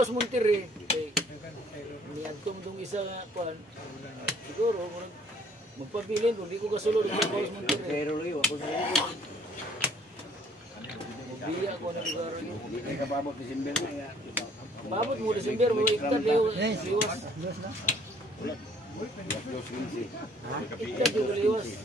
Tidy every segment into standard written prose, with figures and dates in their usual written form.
Bawas Monterrey. Niadto mo itong isa nga pan. Siguro, magpabilin kung di ko kasulod sa Bawas Monterrey. Pero liyo, ako sa liyo. Biya ko na lugar yun. Hindi kayo kapabot December na. Babot mo December, mga iktad liwas. Iktad yung liwas.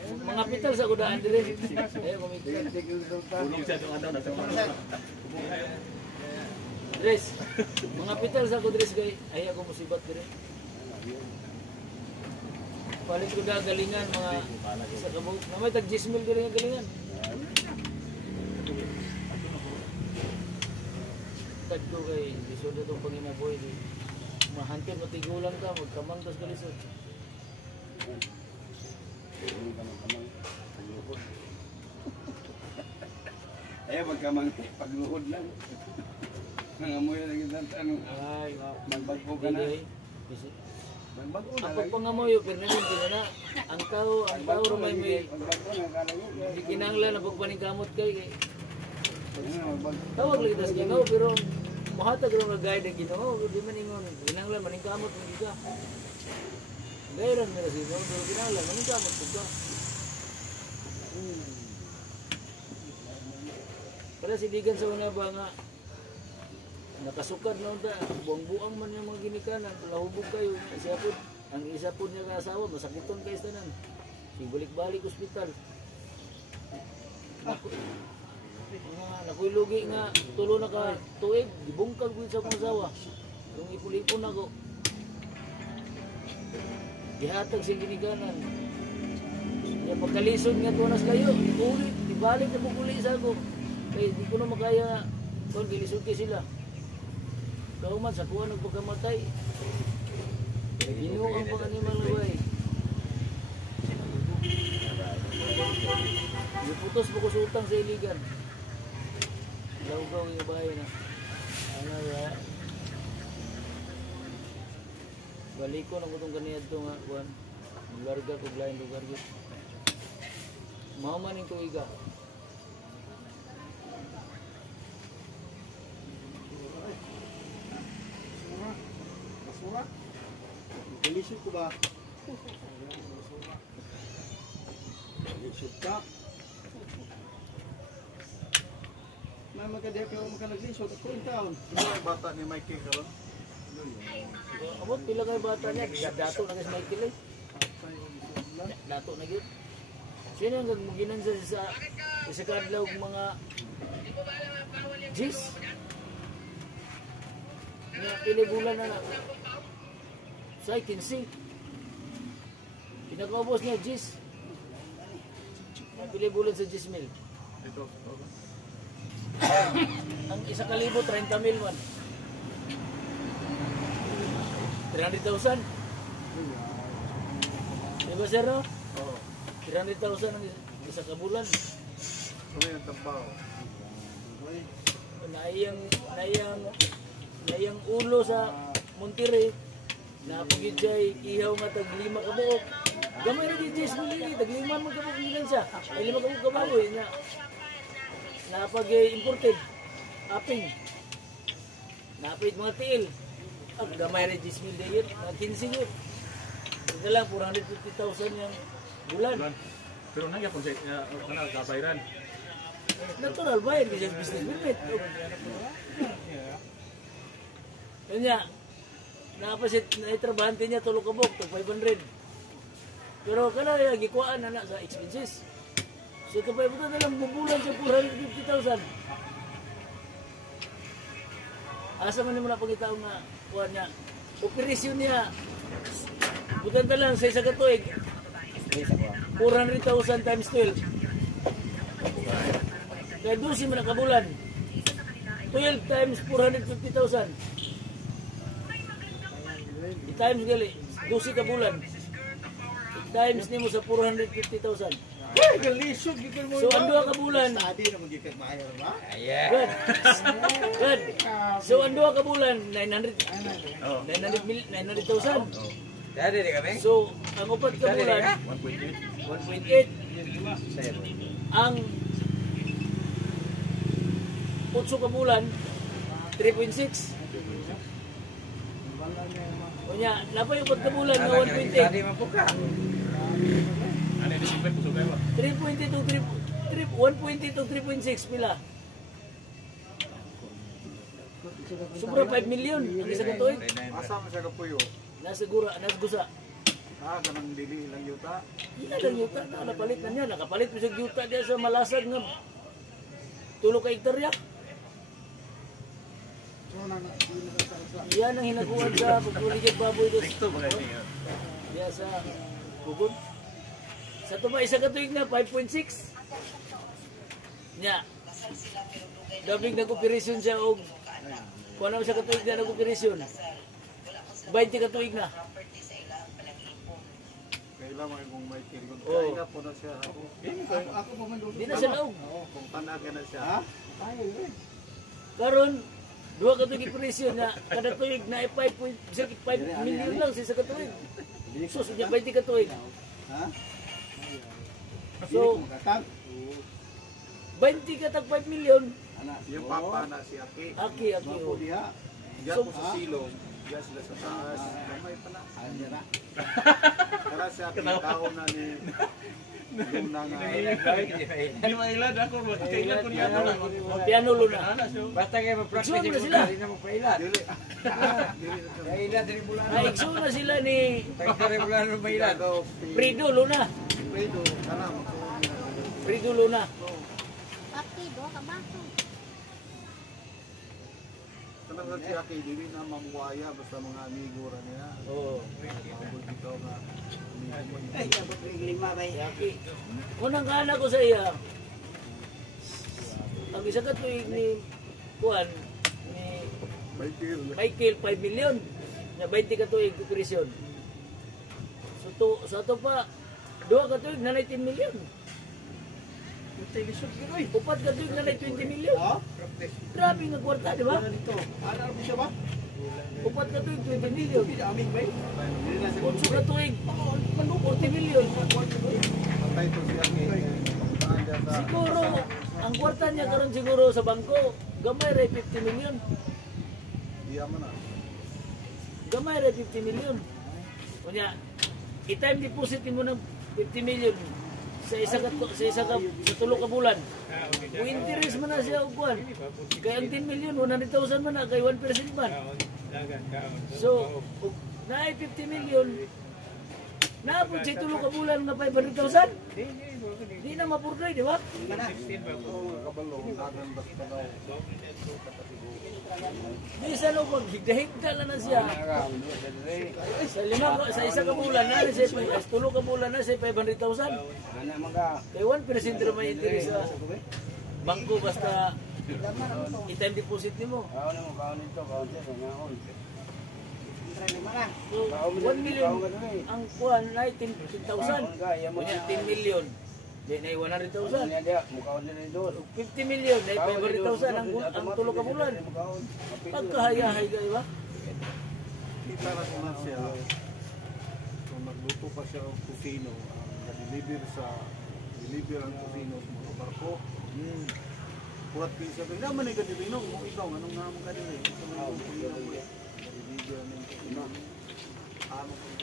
Mga pital sa kudaan dire. Ayo kumiktad. Dres, mga pital sa kudres kay ay ako musibat dire. Palit ko da galingan mga sa kabog. Namay tag 10 mil dire galingan. Tag ko kay lisod itong panginaboy di. Mahantin matigulang ka magkamang tas kalisod. Ayaw magkamang pagluhod lang. Nangamoy lang yung ano. Ay, Magbago ka na. Magbago na. Ako pangamoy pero namin na ang tao rumay may di kinanglan na pagpaningkamot kay tawag lagi tas Ginoo pero mahatag ra nga guide ang Ginoo di man ingon kinanglan maningkamot man ka. Gayran nila siya, pero kinanglan maningkamot pud ka. Para sidigan sa una ba nga nakasukad na unta, buang-buang man yung mga ginikanan, lahubog kayo, ang isa po niya kasawa, masakiton kayo sa nan. Balik-balik ospital. Nakoy lugi nga, tulo na ka tuig, dibungkag ko sa kong asawa. Yung ipulipon ako. Gihatag sa ginikanan. Yung pagkalisod nga tunas kayo, ulit, ibalik na mukuli sa ako. Kaya di ko na makaya, kung gilisod kayo sila. Kauman sa kuha nagpagkamatay. Ginuang pang animal away. Iputos po ko sa utang sa iligan. Gaw-gaw yung bahay na. Ano ba? Balik ko na ko itong ganyan ito nga. Larga ko lain lugar yun. Mauman yung tuiga. Ilisip ko ba? Ilisip ka? May magkadya ka magkanaglisod ako yung taon. Ano yung bata ni Mikey karon? Abot pila kayo bata niya? Dato na kasi Michael eh. Dato na yun. Sino ang gagmuginan sa kadlaw mga Gis? Pili bulan na na. Sa 15. Pinakaubos niya, Gis. Pili bulan sa 10 mil. Ito. Ang 1,000, 30 mil man. 300,000. Diba sir no? Oo. 300,000 ang isa ka bulan. Kami ang tabaw. Naiyang ulo sa Monterrey. Napagidjay ihaw nga tag 5 ka buok. Gamay na di 10 mil tag 5 man ka buok gilan siya. Ay 5 ka buok kababoy na napag-imported. Aping. Napit mga tiil. Ang gamay na 10 mil yun. 15 yun. Ito lang 450,000 yung bulan. Pero nagyapon sa kabayran. Natural ba yun? Business permit. Yun niya. Napasit na itrabahante niya tulog kabok, 500. Pero kana yung gikuhaan na sa expenses. So kapay po na lang bubulan sa 450,000. Asa man mo na pangitaw nga kuhaan niya. Operasyon niya. Butan na lang sa isa katuig. 400,000 times 12. Kaya 12 mo na kabulan. 12 times 450,000. I-times gali, 12 ka bulan. I-times nimo sa 450,000. So, ang 2 ka bulan. Good. Good. So, ang 2 ka bulan, 900,000. So, ang 4 ka bulan, 1.8. Ang 8 ka bulan, 3.6. Kunya, napa yung 4 ka bulan nga 1.8? Ano yung sipit ko sugar ba? 1.8 to 3.6 pila. Sobra 5 million ang isa ka tuig. Asa mo siya kapuyo? Nasagura, nasgusa. Ganang dili lang yuta. Iya lang yuta na napalit na niya. Nakapalit mo sa yuta diya sa malasag nga 3 ka hektarya. Yan ang hinakuan sa pagpuligid baboy dos. Ito ba kayo? Diya sa bukod. Sa tuba isa ka tuig na 5.6. Nya. Dabing nag-operasyon siya og kuha naman siya ka tuig na nag-operasyon. 20 ka tuig na. Kailangan kung may kirgon. Oo. Kaya po na siya. Ako pa man doon. Di na siya naog. Kung panaga na siya. Ha? Karon, 2 ka tuig operasyon na kada tuig na 5 million lang sa isa ka tuig. So, sa 20 ka tuig. Ha? So, 20 ka tag 5 million. Yung papa na si Aki. Aki. Oh. Diyan po sa silong. Diyan sila sa taas. Gamay pa na. Kaya si Aki tao na ni Luna nga. Di mailad ako. Kailan ko niya ito lang. Piano luna. Basta kayo mag-practice Igsoon na sila. hindi na magpailat. Pailat rin mula. Naigsoon na sila ni Tagkari mula na magpailat. Frido Luna. Fredo, sana Frido Luna. Talagang si Aki, dili na mamuwaya basta mga amigo ra niya. Oo. Mabul bitaw nga. Aki. Unang kana ko sa iya. Ang isa ka tuig ni Juan ni Michael 5 million. Na 20 ka tuig operasyon. So to pa 2 ka tuig na 10 million. Upat ka tuig na 20 million. Grabe nga kwarta, di ba? Ano siya ba? Upat ka tuig 20 million. Aming ba? 8 ka tuig 40 million. Patay to si Aki. Pagkaan dyan sa... Siguro, ang kwarta niya karon siguro sa bangko, gamay ray 50 million. Diya man na. Gamay ray 50 million. Kunya, i-time deposit mo ng 50 million sa isa ka sa 3 ka bulan. Kung interest man na siya og kuan. Kaya ang 10 million 100,000 man na kay 1% man. So, na 50 million naapod sa 3 ka bulan nga 500,000. Di na mapurday, di ba? Di sa loob, higda-higda lang na siya. Sa isa ka bulan na, sa 3 ka bulan na, sa 500,000. Kaya 1% naman yung interest sa bangko basta i-time deposit mo. So, 1 million ang kuhan na 10,000. Kunya 10 million. Di na 100,000. 50 million na 500,000 ang 3 ka bulan. Pagkahayahay ka, di ba? Kita na naman siya. Kung magluto pa siya ng kusino, deliver ang kusino sa mga barko. Kuhat pinsa ko, naman ay kadilino. Kung ikaw, anong nga mong kadilino? Sa mga kusino mo eh. Deliver ng kusino. Ano kung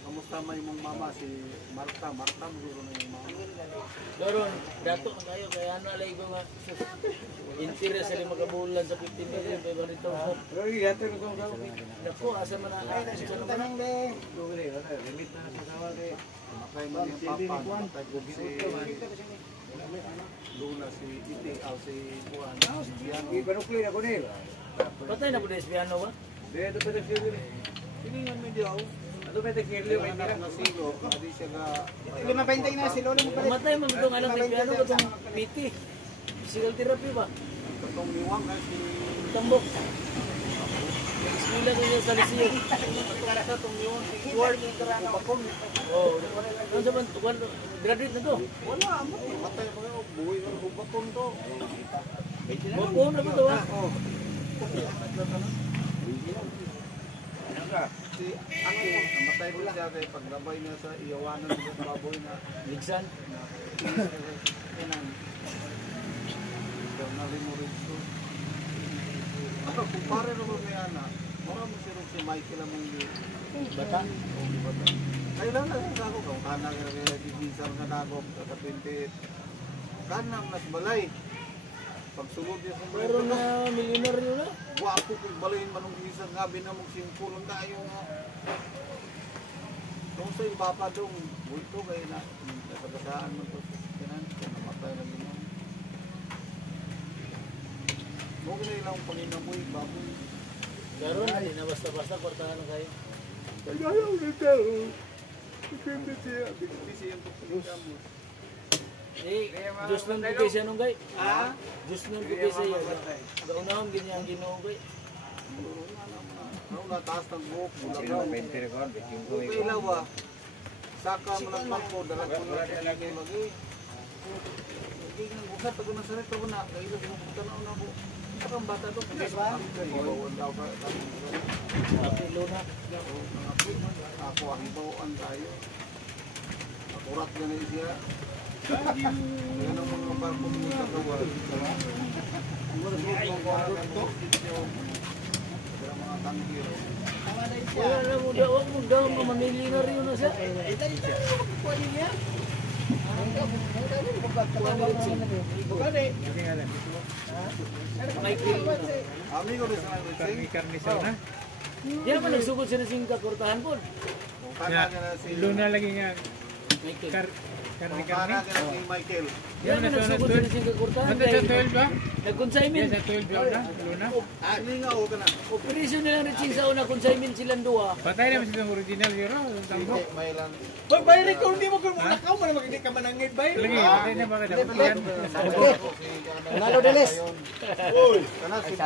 kamusta man yung mong mama si Marta? Marta mo na yung mama. Doron, dato ang kayo, kaya ano alay ko nga. Interest sa 5 ka bulan sa 15 million, 500,000. Naku, asa man ang sa naman. Makay man yung papa, makay ko si Luna, si Iti, si Juan, si Giano. Patay na po na espiano ba? Piningan mo diyaw. May anak na silo, hindi siya ka... Lumapentay na si Lolo mo pala. Matay mo itong anak na espiano ko itong PT. Physical therapy ba? Katong niwang na si... Tambok. Nag-eskwila ko niya sa Lisiyo. Katong niwang si Edward, Bakong. Oo. Ano sa man, graduate na to. Wala, matay pa kayo, buhay ng Bakong to. Bakong na po to ha? Si Aki, namatay ko siya kay paglabay na sa iyawanan ng baboy na Ligsan. Kenan. Daw na rin mo rin ito. Kung pare na mo may anak, marami si Michael among Bata. bata. Kailangan lang ako kung kanang nag-ibisar na nagop sa 28. Kanang nas balay. Pagsulod niya kung Pero na milyonaryo na. wapo kung balayin manong isang gabi na mong simpulang tayo nga. Kung sa yung papa dong, bulto kayo na, nasagasaan mo ito. Kanan, kung namatay na ginawa. Huwag na ilang panginamoy, baboy. Karon hindi na basta-basta kwartahan na kayo. Ayaw nito. Depende siya. Depende siya yung pagpilitan mo. Eh, Diyos nang bugay siya nung gay. Ha? Diyos nang bugay sa iyo. Gaunahon ganyan ang ginoo gay. Ano na, taas ng buhok. Sino ang 20 record? Kung kailaw ba, saka mo ng pangko, dalag ko na lagi. Hindi nang bukat, ako na sarito ko na. Kailaw ko tanaw na po. Saka ang bata doon. Ibawon daw ka. Apilo na. Ako ang ibawon tayo. Akurat ganun siya. Yan ang mga barko mo sa kawal. Mga tanggiro. Wala na mo daw, wag mo daw, mamili na rin na siya. Michael na. Amigo na sa mga Karnisaw na. Di naman nagsugod siya na sing kakurtahan po. kung kanaga na si Luna lagi nga. Michael. kung kanaga na si Michael. Di naman nagsugod siya na sing kakurtahan. Ano sa 12 ba? Nag-consignment. Sa 12 ba na? Luna? Hindi nga o ka na. Operation nila rin sa una, consignment silang duwa. Patay naman silang original yun. Hindi, may lang. Pag bayari ko, hindi mo kung nakaw mo na hindi ka manangit bayari. Lagi, patay na ba ka dapat yan? Nalo Deles. Uy, kana si